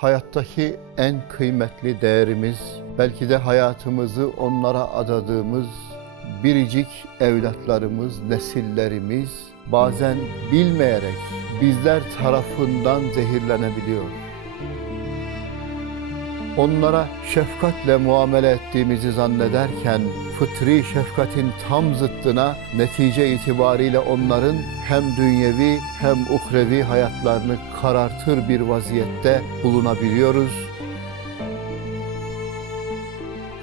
hayattaki en kıymetli değerimiz, belki de hayatımızı onlara adadığımız biricik evlatlarımız, nesillerimiz bazen bilmeyerek bizler tarafından zehirlenebiliyor. Onlara şefkatle muamele ettiğimizi zannederken fıtri şefkatin tam zıttına netice itibariyle onların hem dünyevi hem uhrevi hayatlarını karartır bir vaziyette bulunabiliyoruz.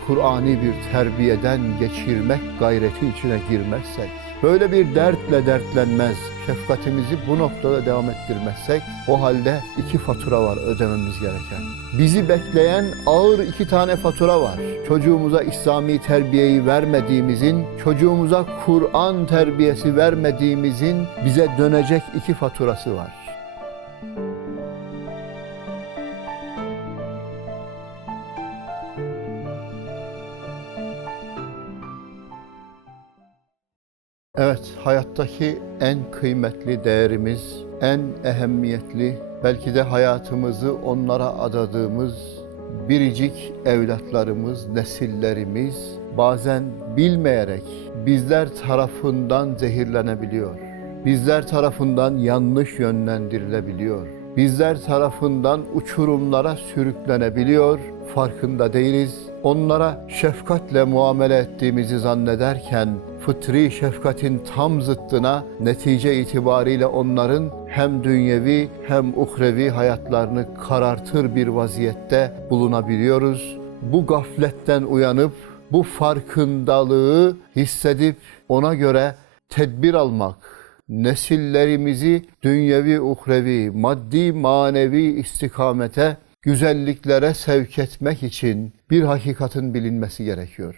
Kur'ani bir terbiyeden geçirmek gayreti içine girmezsek, böyle bir dertle dertlenmez, şefkatimizi bu noktada devam ettirmezsek, o halde iki fatura var ödememiz gereken. Bizi bekleyen ağır iki tane fatura var. Çocuğumuza İslami terbiyeyi vermediğimizin, çocuğumuza Kur'an terbiyesi vermediğimizin bize dönecek iki faturası var. Hayattaki en kıymetli değerimiz, en ehemmiyetli, belki de hayatımızı onlara adadığımız biricik evlatlarımız, nesillerimiz bazen bilmeyerek bizler tarafından zehirlenebiliyor. Bizler tarafından yanlış yönlendirilebiliyor. Bizler tarafından uçurumlara sürüklenebiliyor, farkında değiliz. Onlara şefkatle muamele ettiğimizi zannederken fıtri şefkatin tam zıttına netice itibariyle onların hem dünyevi hem uhrevi hayatlarını karartır bir vaziyette bulunabiliyoruz. Bu gafletten uyanıp bu farkındalığı hissedip ona göre tedbir almak, nesillerimizi dünyevi, uhrevi, maddi, manevi istikamete, güzelliklere sevk etmek için bir hakikatin bilinmesi gerekiyor.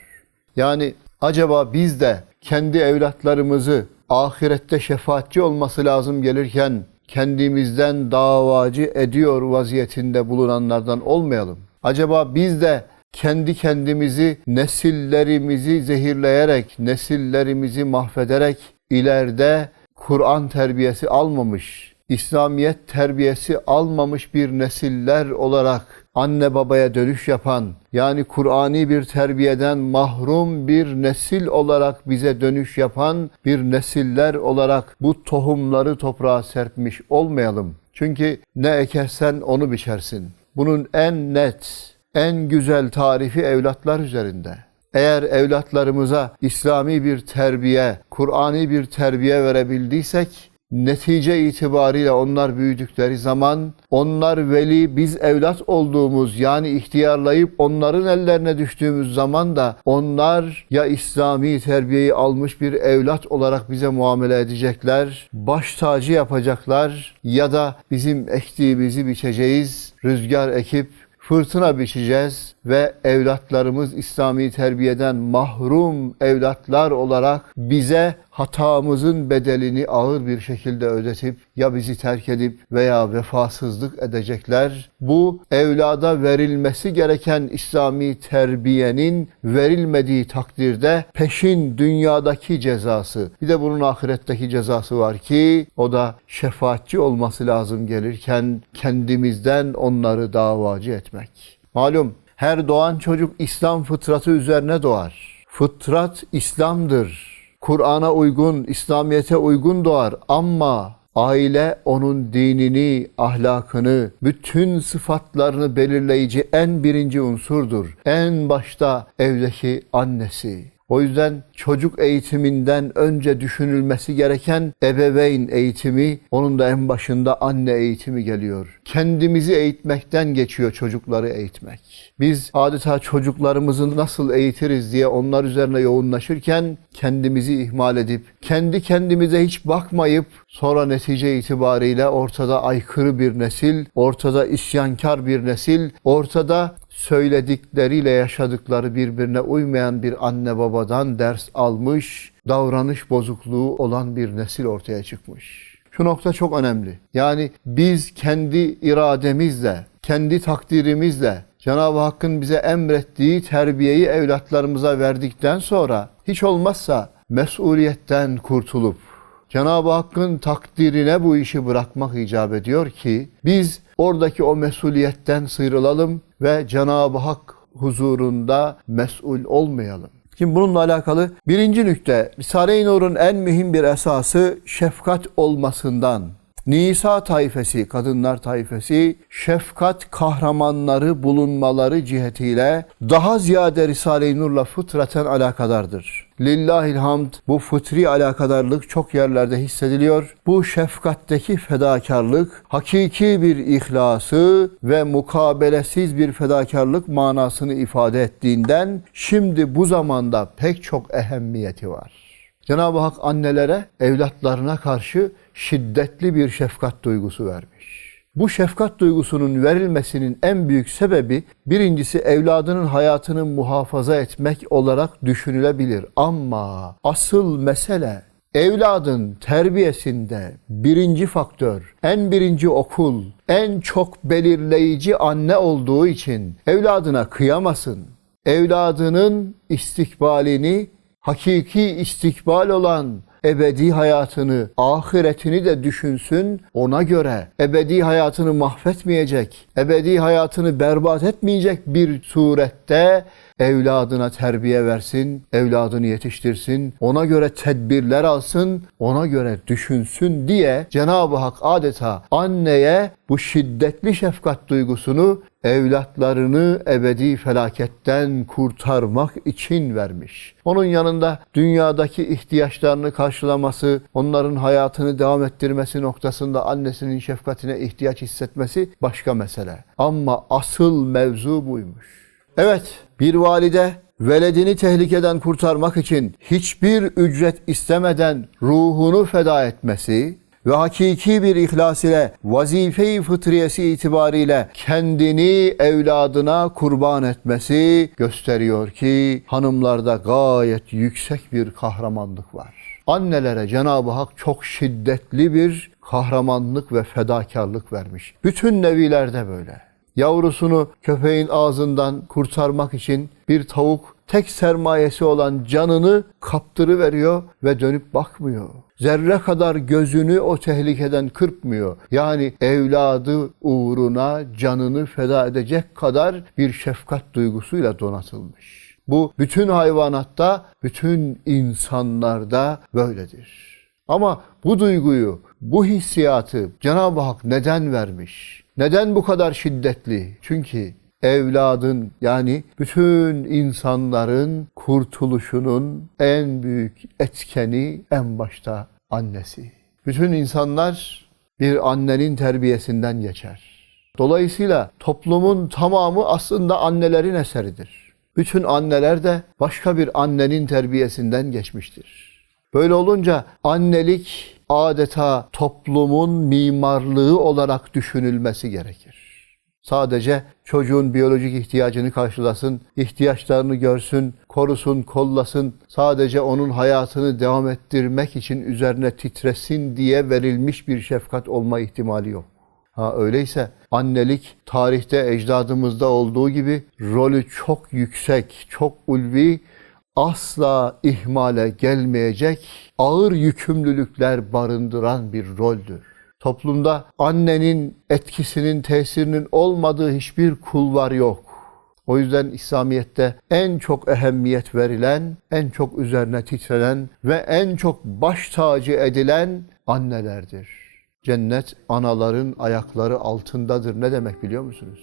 Yani acaba biz de kendi evlatlarımızı ahirette şefaatçi olması lazım gelirken kendimizden davacı ediyor vaziyetinde bulunanlardan olmayalım. Acaba biz de kendi kendimizi, nesillerimizi zehirleyerek, nesillerimizi mahvederek ileride Kur'an terbiyesi almamış, İslamiyet terbiyesi almamış bir nesiller olarak anne babaya dönüş yapan, yani Kur'ani bir terbiyeden mahrum bir nesil olarak bize dönüş yapan bir nesiller olarak bu tohumları toprağa serpmiş olmayalım. Çünkü ne ekersen onu biçersin. Bunun en net, en güzel tarifi evlatlar üzerinde. Eğer evlatlarımıza İslami bir terbiye, Kur'ani bir terbiye verebildiysek, netice itibariyle onlar büyüdükleri zaman, onlar veli, biz evlat olduğumuz yani ihtiyarlayıp onların ellerine düştüğümüz zaman da onlar ya İslami terbiyeyi almış bir evlat olarak bize muamele edecekler, baş tacı yapacaklar ya da bizim ektiğimizi biçeceğiz, rüzgar ekip fırtına biçeceğiz ve evlatlarımız İslami terbiyeden mahrum evlatlar olarak bize hatamızın bedelini ağır bir şekilde ödetip ya bizi terk edip veya vefasızlık edecekler. Bu evlada verilmesi gereken İslami terbiyenin verilmediği takdirde peşin dünyadaki cezası bir de bunun ahiretteki cezası var ki o da şefaatçi olması lazım gelirken kendimizden onları davacı etmek. Malum her doğan çocuk İslam fıtratı üzerine doğar. Fıtrat İslam'dır. Kur'an'a uygun, İslamiyete uygun doğar ama aile onun dinini, ahlakını, bütün sıfatlarını belirleyici en birinci unsurdur. En başta evdeki annesi. O yüzden çocuk eğitiminden önce düşünülmesi gereken ebeveyn eğitimi, onun da en başında anne eğitimi geliyor. Kendimizi eğitmekten geçiyor çocukları eğitmek. Biz adeta çocuklarımızı nasıl eğitiriz diye onlar üzerine yoğunlaşırken kendimizi ihmal edip, kendi kendimize hiç bakmayıp sonra netice itibariyle ortada aykırı bir nesil, ortada isyankar bir nesil, ortada söyledikleriyle yaşadıkları birbirine uymayan bir anne babadan ders almış, davranış bozukluğu olan bir nesil ortaya çıkmış. Şu nokta çok önemli. Yani biz kendi irademizle, kendi takdirimizle Cenab-ı Hakk'ın bize emrettiği terbiyeyi evlatlarımıza verdikten sonra hiç olmazsa mesuliyetten kurtulup Cenab-ı Hakk'ın takdirine bu işi bırakmak icap ediyor ki biz oradaki o mesuliyetten sıyrılalım ve Cenab-ı Hak huzurunda mesul olmayalım. Şimdi bununla alakalı birinci nükte Risale-i Nur'un en mühim bir esası şefkat olmasından. Nisa tayfesi, kadınlar tayfesi, şefkat kahramanları bulunmaları cihetiyle daha ziyade Risale-i Nur'la fıtraten alakadardır. Lillahil hamd bu fıtri alakadarlık çok yerlerde hissediliyor. Bu şefkatteki fedakarlık hakiki bir ihlası ve mukabelesiz bir fedakarlık manasını ifade ettiğinden şimdi bu zamanda pek çok ehemmiyeti var. Cenab-ı Hak annelere evlatlarına karşı şiddetli bir şefkat duygusu vermiş. Bu şefkat duygusunun verilmesinin en büyük sebebi birincisi evladının hayatını muhafaza etmek olarak düşünülebilir. Ama asıl mesele evladın terbiyesinde birinci faktör, en birinci okul, en çok belirleyici anne olduğu için evladına kıyamasın. Evladının istikbalini hakiki istikbal olan ebedi hayatını, ahiretini de düşünsün. Ona göre ebedi hayatını mahvetmeyecek, ebedi hayatını berbat etmeyecek bir surette evladına terbiye versin, evladını yetiştirsin, ona göre tedbirler alsın, ona göre düşünsün diye Cenab-ı Hak adeta anneye bu şiddetli şefkat duygusunu evlatlarını ebedi felaketten kurtarmak için vermiş. Onun yanında dünyadaki ihtiyaçlarını karşılaması, onların hayatını devam ettirmesi noktasında annesinin şefkatine ihtiyaç hissetmesi başka mesele. Ama asıl mevzu buymuş. Evet, bir valide veledini tehlikeden kurtarmak için hiçbir ücret istemeden ruhunu feda etmesi ve hakiki bir ihlas ile vazife-i fıtriyesi itibariyle kendini evladına kurban etmesi gösteriyor ki hanımlarda gayet yüksek bir kahramanlık var. Annelere Cenab-ı Hak çok şiddetli bir kahramanlık ve fedakarlık vermiş. Bütün nevilerde böyle yavrusunu köpeğin ağzından kurtarmak için bir tavuk tek sermayesi olan canını kaptırıveriyor ve dönüp bakmıyor. Zerre kadar gözünü o tehlikeden kırpmıyor. Yani evladı uğruna canını feda edecek kadar bir şefkat duygusuyla donatılmış. Bu bütün hayvanatta, bütün insanlarda böyledir. Ama bu duyguyu, bu hissiyatı Cenab-ı Hak neden vermiş? Neden bu kadar şiddetli? Çünkü evladın yani bütün insanların kurtuluşunun en büyük etkeni en başta annesi. Bütün insanlar bir annenin terbiyesinden geçer. Dolayısıyla toplumun tamamı aslında annelerin eseridir. Bütün anneler de başka bir annenin terbiyesinden geçmiştir. Böyle olunca annelik adeta toplumun mimarlığı olarak düşünülmesi gerekir. Sadece çocuğun biyolojik ihtiyacını karşılasın, ihtiyaçlarını görsün, korusun, kollasın, sadece onun hayatını devam ettirmek için üzerine titresin diye verilmiş bir şefkat olma ihtimali yok. Ha öyleyse annelik tarihte ecdadımızda olduğu gibi rolü çok yüksek, çok ulvi, asla ihmale gelmeyecek ağır yükümlülükler barındıran bir roldür. Toplumda annenin etkisinin, tesirinin olmadığı hiçbir kulvar yok. O yüzden İslamiyet'te en çok ehemmiyet verilen, en çok üzerine titrenen ve en çok baş tacı edilen annelerdir. Cennet anaların ayakları altındadır. Ne demek biliyor musunuz?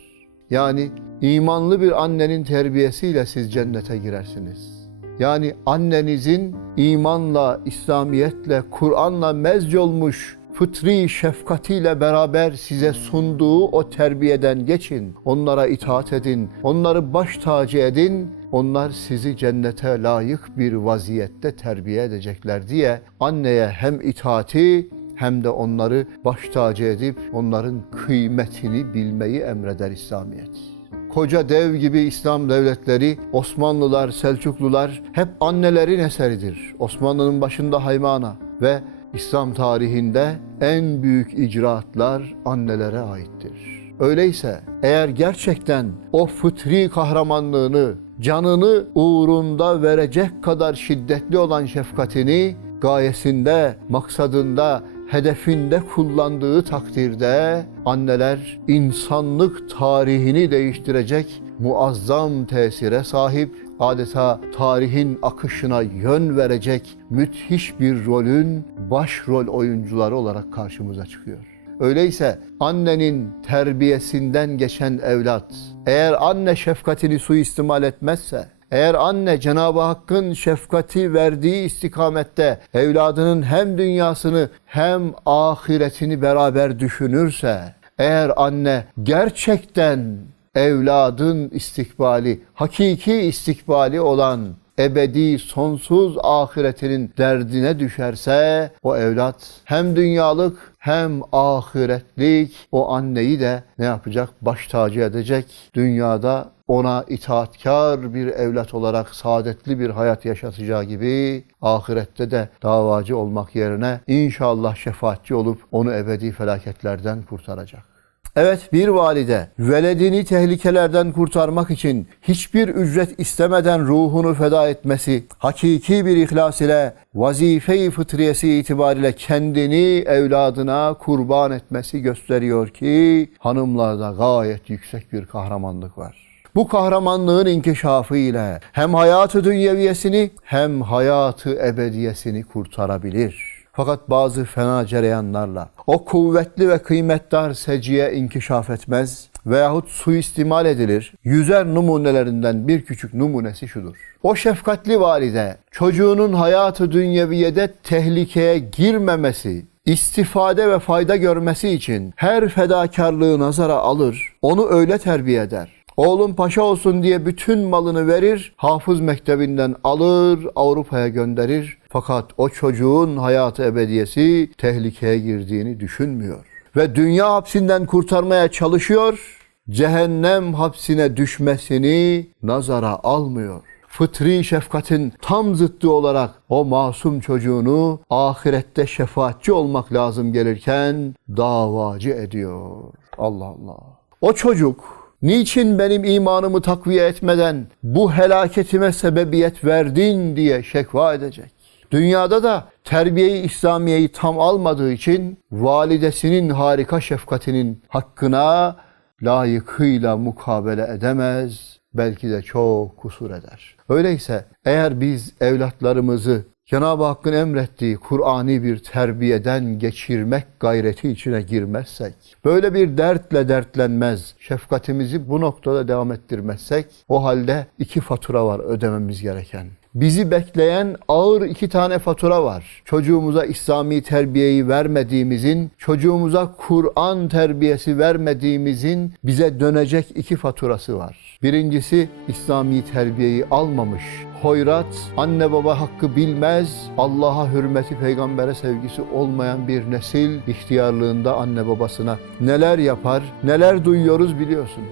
Yani imanlı bir annenin terbiyesiyle siz cennete girersiniz. Yani annenizin imanla, İslamiyetle, Kur'an'la mezc olmuş fıtri şefkatiyle beraber size sunduğu o terbiyeden geçin. Onlara itaat edin. Onları baş tacı edin. Onlar sizi cennete layık bir vaziyette terbiye edecekler diye anneye hem itaati hem de onları baş tacı edip onların kıymetini bilmeyi emreder İslamiyet koca dev gibi İslam devletleri, Osmanlılar, Selçuklular hep annelerin eseridir. Osmanlı'nın başında Haymana ve İslam tarihinde en büyük icraatlar annelere aittir. Öyleyse eğer gerçekten o fıtri kahramanlığını, canını uğrunda verecek kadar şiddetli olan şefkatini gayesinde, maksadında, hedefinde kullandığı takdirde anneler insanlık tarihini değiştirecek muazzam tesire sahip, adeta tarihin akışına yön verecek müthiş bir rolün başrol oyuncuları olarak karşımıza çıkıyor. Öyleyse annenin terbiyesinden geçen evlat, eğer anne şefkatini suistimal etmezse, eğer anne Cenab-ı Hakk'ın şefkati verdiği istikamette evladının hem dünyasını hem ahiretini beraber düşünürse, eğer anne gerçekten evladın istikbali, hakiki istikbali olan ebedi sonsuz ahiretinin derdine düşerse o evlat hem dünyalık hem ahiretlik o anneyi de ne yapacak? Baş tacı edecek. Dünyada ona itaatkar bir evlat olarak saadetli bir hayat yaşatacağı gibi ahirette de davacı olmak yerine inşallah şefaatçi olup onu ebedi felaketlerden kurtaracak. Evet bir valide veledini tehlikelerden kurtarmak için hiçbir ücret istemeden ruhunu feda etmesi, hakiki bir ihlas ile vazife-i fıtriyesi itibariyle kendini evladına kurban etmesi gösteriyor ki hanımlarda gayet yüksek bir kahramanlık var. Bu kahramanlığın inkişafı ile hem hayatı dünyeviyesini hem hayatı ebediyesini kurtarabilir. Fakat bazı fena cereyanlarla o kuvvetli ve kıymetdar seciye inkişaf etmez veyahut suistimal edilir. Yüzer numunelerinden bir küçük numunesi şudur. O şefkatli valide çocuğunun hayatı dünyeviyede tehlikeye girmemesi, istifade ve fayda görmesi için her fedakarlığı nazara alır, onu öyle terbiye eder. Oğlum paşa olsun diye bütün malını verir, hafız mektebinden alır, Avrupa'ya gönderir. Fakat o çocuğun hayatı ebediyesi tehlikeye girdiğini düşünmüyor. Ve dünya hapsinden kurtarmaya çalışıyor, cehennem hapsine düşmesini nazara almıyor. Fıtri şefkatin tam zıttı olarak o masum çocuğunu ahirette şefaatçi olmak lazım gelirken davacı ediyor. Allah Allah. O çocuk niçin benim imanımı takviye etmeden bu helaketime sebebiyet verdin diye şekva edecek. Dünyada da terbiyeyi İslamiyeyi tam almadığı için validesinin harika şefkatinin hakkına layıkıyla mukabele edemez, belki de çok kusur eder. Öyleyse eğer biz evlatlarımızı Cenab-ı Hakk'ın emrettiği Kur'ani bir terbiyeden geçirmek gayreti içine girmezsek, böyle bir dertle dertlenmez, şefkatimizi bu noktada devam ettirmezsek, o halde iki fatura var ödememiz gereken. Bizi bekleyen ağır iki tane fatura var. Çocuğumuza İslami terbiyeyi vermediğimizin, çocuğumuza Kur'an terbiyesi vermediğimizin bize dönecek iki faturası var. Birincisi İslami terbiyeyi almamış, hoyrat, anne baba hakkı bilmez, Allah'a hürmeti, peygambere sevgisi olmayan bir nesil ihtiyarlığında anne babasına neler yapar, neler duyuyoruz biliyorsunuz.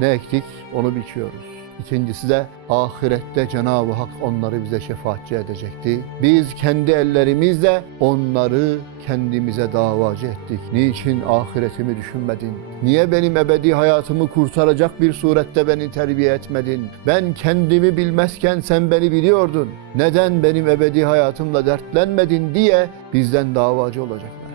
Ne ektik onu biçiyoruz. İkincisi de ahirette Cenab-ı Hak onları bize şefaatçi edecekti. Biz kendi ellerimizle onları kendimize davacı ettik. Niçin ahiretimi düşünmedin? Niye benim ebedi hayatımı kurtaracak bir surette beni terbiye etmedin? Ben kendimi bilmezken sen beni biliyordun. Neden benim ebedi hayatımla dertlenmedin diye bizden davacı olacaklar.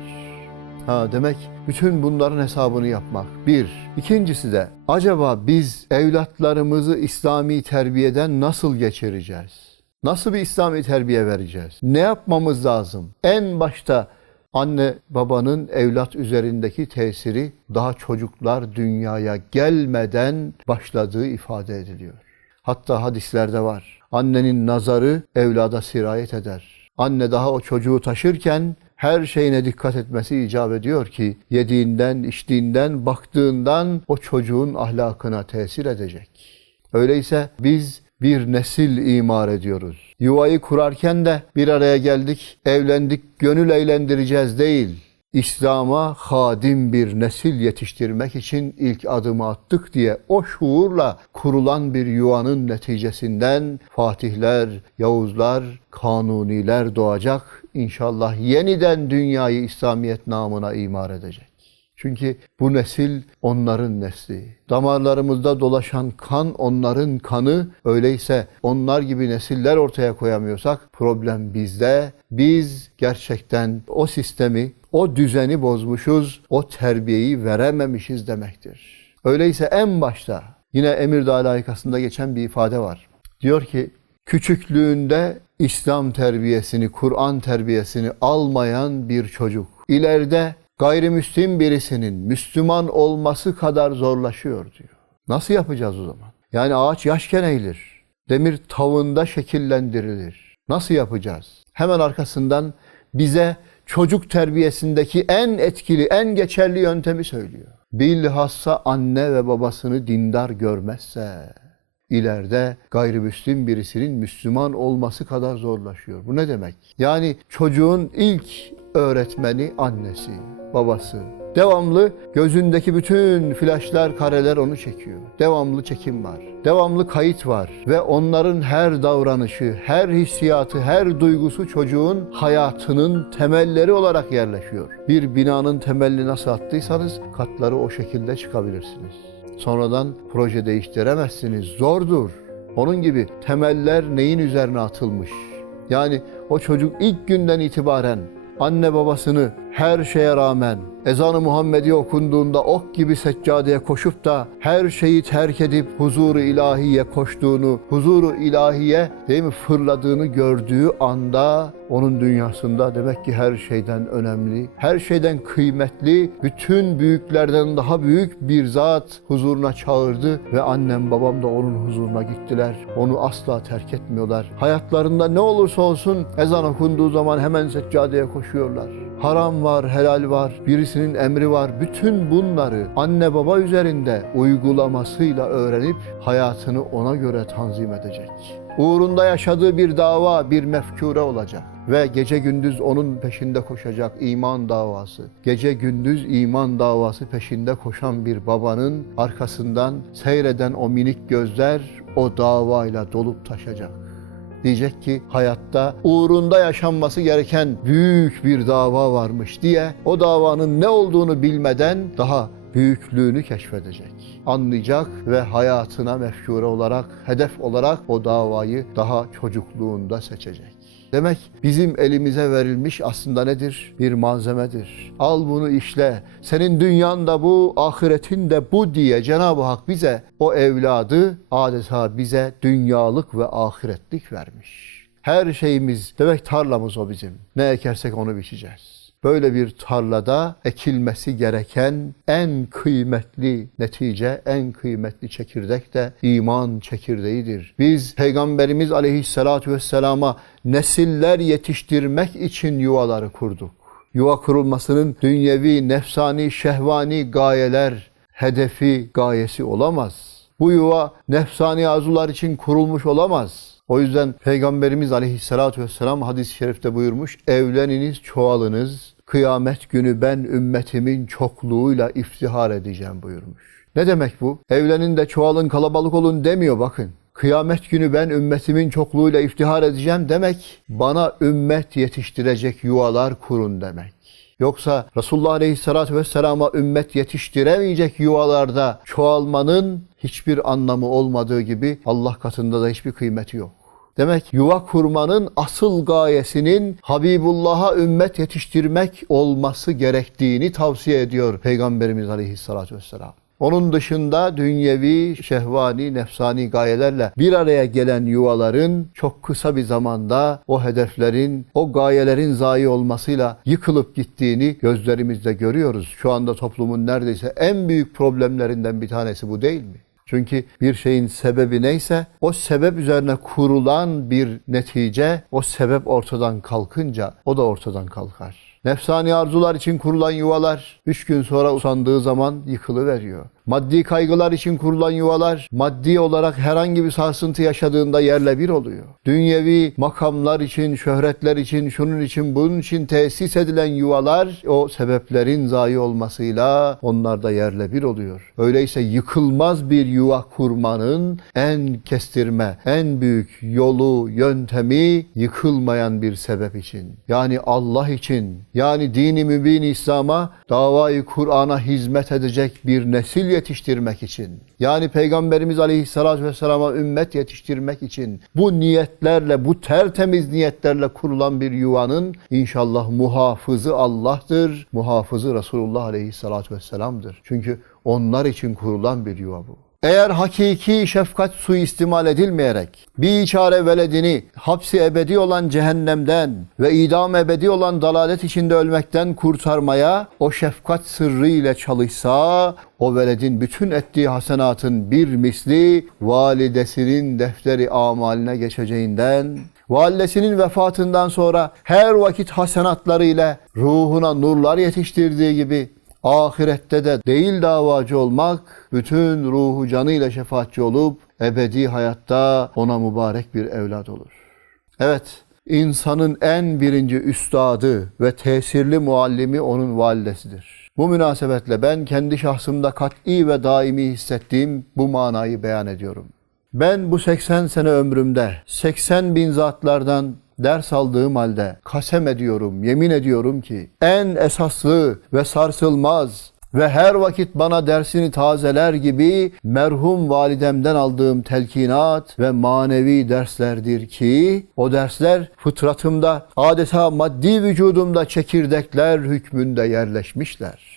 Ha demek bütün bunların hesabını yapmak. Bir. İkincisi de acaba biz evlatlarımızı İslami terbiyeden nasıl geçireceğiz? Nasıl bir İslami terbiye vereceğiz? Ne yapmamız lazım? En başta anne babanın evlat üzerindeki tesiri daha çocuklar dünyaya gelmeden başladığı ifade ediliyor. Hatta hadislerde var. Annenin nazarı evlada sirayet eder. Anne daha o çocuğu taşırken her şeyine dikkat etmesi icap ediyor ki yediğinden, içtiğinden, baktığından o çocuğun ahlakına tesir edecek. Öyleyse biz bir nesil imar ediyoruz. Yuvayı kurarken de bir araya geldik, evlendik, gönül eğlendireceğiz değil. İslam'a hadim bir nesil yetiştirmek için ilk adımı attık diye o şuurla kurulan bir yuvanın neticesinden Fatihler, Yavuzlar, Kanuniler doğacak. İnşallah yeniden dünyayı İslamiyet namına imar edecek. Çünkü bu nesil onların nesli. Damarlarımızda dolaşan kan onların kanı. Öyleyse onlar gibi nesiller ortaya koyamıyorsak problem bizde. Biz gerçekten o sistemi, o düzeni bozmuşuz, o terbiyeyi verememişiz demektir. Öyleyse en başta yine Emirdağ layıkasında geçen bir ifade var. Diyor ki küçüklüğünde İslam terbiyesini, Kur'an terbiyesini almayan bir çocuk ileride gayrimüslim birisinin Müslüman olması kadar zorlaşıyor diyor. Nasıl yapacağız o zaman? Yani ağaç yaşken eğilir. Demir tavında şekillendirilir. Nasıl yapacağız? Hemen arkasından bize çocuk terbiyesindeki en etkili, en geçerli yöntemi söylüyor. Bilhassa anne ve babasını dindar görmezse ileride gayrimüslim birisinin Müslüman olması kadar zorlaşıyor. Bu ne demek? Yani çocuğun ilk öğretmeni annesi, babası. Devamlı gözündeki bütün flaşlar, kareler onu çekiyor. Devamlı çekim var. Devamlı kayıt var. Ve onların her davranışı, her hissiyatı, her duygusu çocuğun hayatının temelleri olarak yerleşiyor. Bir binanın temelini nasıl attıysanız katları o şekilde çıkabilirsiniz. Sonradan proje değiştiremezsiniz. Zordur. Onun gibi temeller neyin üzerine atılmış? Yani o çocuk ilk günden itibaren anne babasını her şeye rağmen ezanı Muhammedi okunduğunda ok gibi seccadeye koşup da her şeyi terk edip huzuru ilahiye koştuğunu, huzuru ilahiye değil mi fırladığını gördüğü anda onun dünyasında demek ki her şeyden önemli, her şeyden kıymetli, bütün büyüklerden daha büyük bir zat huzuruna çağırdı ve annem babam da onun huzuruna gittiler. Onu asla terk etmiyorlar. Hayatlarında ne olursa olsun ezan okunduğu zaman hemen seccadeye koşuyorlar. Haram var, helal var, birisinin emri var. Bütün bunları anne baba üzerinde uygulamasıyla öğrenip hayatını ona göre tanzim edecek. Uğrunda yaşadığı bir dava, bir mefkure olacak ve gece gündüz onun peşinde koşacak iman davası. Gece gündüz iman davası peşinde koşan bir babanın arkasından seyreden o minik gözler o davayla dolup taşacak. Diyecek ki hayatta uğrunda yaşanması gereken büyük bir dava varmış diye o davanın ne olduğunu bilmeden daha büyüklüğünü keşfedecek. Anlayacak ve hayatına mefkure olarak, hedef olarak o davayı daha çocukluğunda seçecek. Demek bizim elimize verilmiş aslında nedir? Bir malzemedir. Al bunu işle. Senin dünyan da bu, ahiretin de bu diye Cenab-ı Hak bize o evladı adeta bize dünyalık ve ahiretlik vermiş. Her şeyimiz, demek tarlamız o bizim. Ne ekersek onu biçeceğiz. Böyle bir tarlada ekilmesi gereken en kıymetli netice, en kıymetli çekirdek de iman çekirdeğidir. Biz Peygamberimiz aleyhissalatu vesselama nesiller yetiştirmek için yuvaları kurduk. Yuva kurulmasının dünyevi, nefsani, şehvani gayeler, hedefi, gayesi olamaz. Bu yuva nefsani arzular için kurulmuş olamaz. O yüzden Peygamberimiz aleyhissalatu vesselam hadis-i şerifte buyurmuş, evleniniz, çoğalınız, kıyamet günü ben ümmetimin çokluğuyla iftihar edeceğim buyurmuş. Ne demek bu? Evlenin de çoğalın, kalabalık olun demiyor bakın. Kıyamet günü ben ümmetimin çokluğuyla iftihar edeceğim demek, bana ümmet yetiştirecek yuvalar kurun demek. Yoksa Resulullah Aleyhisselatü Vesselam'a ümmet yetiştiremeyecek yuvalarda çoğalmanın hiçbir anlamı olmadığı gibi Allah katında da hiçbir kıymeti yok. Demek yuva kurmanın asıl gayesinin Habibullah'a ümmet yetiştirmek olması gerektiğini tavsiye ediyor Peygamberimiz Aleyhisselatü Vesselam. Onun dışında dünyevi, şehvani, nefsani gayelerle bir araya gelen yuvaların çok kısa bir zamanda o hedeflerin, o gayelerin zayi olmasıyla yıkılıp gittiğini gözlerimizde görüyoruz. Şu anda toplumun neredeyse en büyük problemlerinden bir tanesi bu değil mi? Çünkü bir şeyin sebebi neyse o sebep üzerine kurulan bir netice o sebep ortadan kalkınca o da ortadan kalkar. Nefsani arzular için kurulan yuvalar üç gün sonra usandığı zaman yıkılıveriyor. Maddi kaygılar için kurulan yuvalar maddi olarak herhangi bir sarsıntı yaşadığında yerle bir oluyor. Dünyevi makamlar için, şöhretler için, şunun için, bunun için tesis edilen yuvalar o sebeplerin zayi olmasıyla onlar da yerle bir oluyor. Öyleyse yıkılmaz bir yuva kurmanın en kestirme, en büyük yolu, yöntemi yıkılmayan bir sebep için. Yani Allah için, yani dini mübin İslam'a, davayı Kur'an'a hizmet edecek bir nesil yetiştirmek için. Yani Peygamberimiz Aleyhisselatü Vesselam'a ümmet yetiştirmek için bu niyetlerle, bu tertemiz niyetlerle kurulan bir yuvanın inşallah muhafızı Allah'tır, muhafızı Resulullah Aleyhisselatü Vesselam'dır. Çünkü onlar için kurulan bir yuva bu. Eğer hakiki şefkat suistimal edilmeyerek bir çare veledini hapsi ebedi olan cehennemden ve idam ebedi olan dalalet içinde ölmekten kurtarmaya o şefkat sırrı ile çalışsa o veledin bütün ettiği hasenatın bir misli validesinin defteri amaline geçeceğinden validesinin vefatından sonra her vakit hasenatları ile ruhuna nurlar yetiştirdiği gibi ahirette de değil davacı olmak, bütün ruhu canıyla şefaatçi olup ebedi hayatta ona mübarek bir evlat olur. Evet, insanın en birinci üstadı ve tesirli muallimi onun validesidir. Bu münasebetle ben kendi şahsımda kat'i ve daimi hissettiğim bu manayı beyan ediyorum. Ben bu 80 sene ömrümde 80 bin zatlardan ders aldığım halde kasem ediyorum, yemin ediyorum ki en esaslı ve sarsılmaz ve her vakit bana dersini tazeler gibi merhum validemden aldığım telkinat ve manevi derslerdir ki o dersler fıtratımda adeta maddi vücudumda çekirdekler hükmünde yerleşmişler.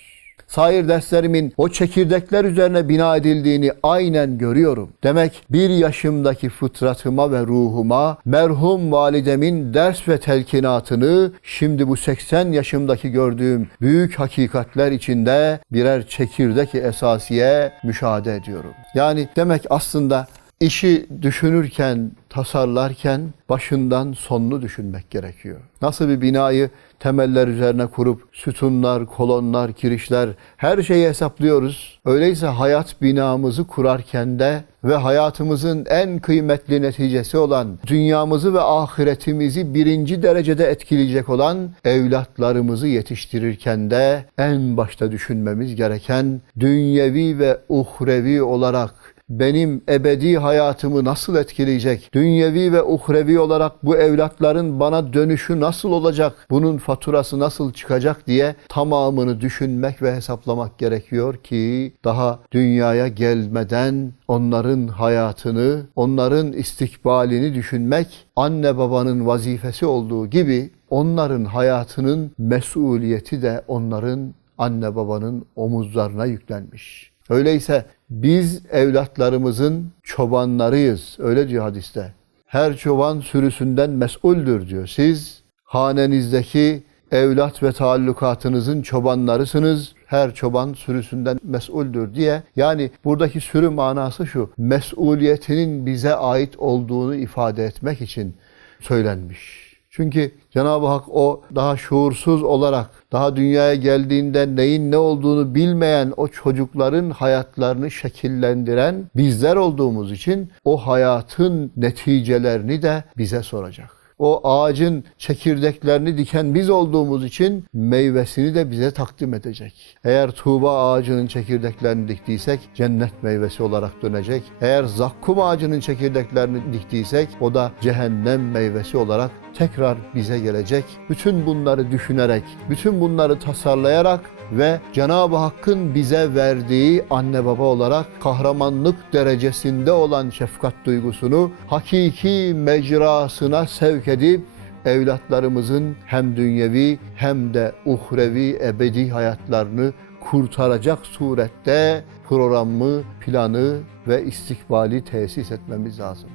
Sair derslerimin o çekirdekler üzerine bina edildiğini aynen görüyorum. Demek bir yaşımdaki fıtratıma ve ruhuma merhum validemin ders ve telkinatını şimdi bu 80 yaşımdaki gördüğüm büyük hakikatler içinde birer çekirdek esasiye müşahede ediyorum. Yani demek aslında işi düşünürken, tasarlarken başından sonunu düşünmek gerekiyor. Nasıl bir binayı temeller üzerine kurup sütunlar, kolonlar, kirişler her şeyi hesaplıyoruz. Öyleyse hayat binamızı kurarken de ve hayatımızın en kıymetli neticesi olan dünyamızı ve ahiretimizi birinci derecede etkileyecek olan evlatlarımızı yetiştirirken de en başta düşünmemiz gereken dünyevi ve uhrevi olarak benim ebedi hayatımı nasıl etkileyecek? Dünyevi ve uhrevi olarak bu evlatların bana dönüşü nasıl olacak? Bunun faturası nasıl çıkacak diye tamamını düşünmek ve hesaplamak gerekiyor ki daha dünyaya gelmeden onların hayatını, onların istikbalini düşünmek anne babanın vazifesi olduğu gibi onların hayatının mesuliyeti de onların anne babanın omuzlarına yüklenmiş. Öyleyse biz evlatlarımızın çobanlarıyız. Öyle diyor hadiste. Her çoban sürüsünden mesuldür diyor. Siz hanenizdeki evlat ve taallukatınızın çobanlarısınız. Her çoban sürüsünden mesuldür diye. Yani buradaki sürü manası şu. Mesuliyetinin bize ait olduğunu ifade etmek için söylenmiş. Çünkü Cenab-ı Hak o daha şuursuz olarak daha dünyaya geldiğinde neyin ne olduğunu bilmeyen o çocukların hayatlarını şekillendiren bizler olduğumuz için o hayatın neticelerini de bize soracak. O ağacın çekirdeklerini diken biz olduğumuz için meyvesini de bize takdim edecek. Eğer tuğba ağacının çekirdeklerini diktiysek cennet meyvesi olarak dönecek. Eğer zakkum ağacının çekirdeklerini diktiysek o da cehennem meyvesi olarak tekrar bize gelecek. Bütün bunları düşünerek, bütün bunları tasarlayarak ve Cenab-ı Hakk'ın bize verdiği anne baba olarak kahramanlık derecesinde olan şefkat duygusunu hakiki mecrasına sevk edip evlatlarımızın hem dünyevi hem de uhrevi ebedi hayatlarını kurtaracak surette programı, planı ve istikbali tesis etmemiz lazım.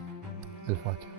El Fatiha.